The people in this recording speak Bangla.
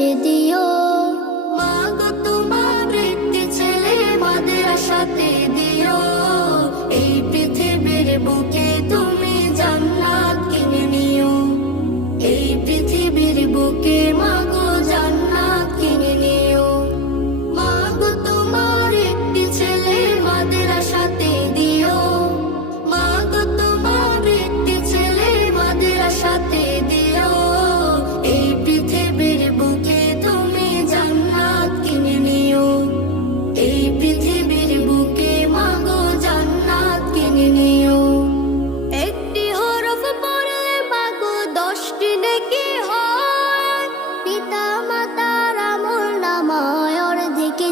đi মেনে একটি হরফ পড়লে মাগো দশটি নেকি হয়। পিতা মাতার আমল নামায় অর্ধেকে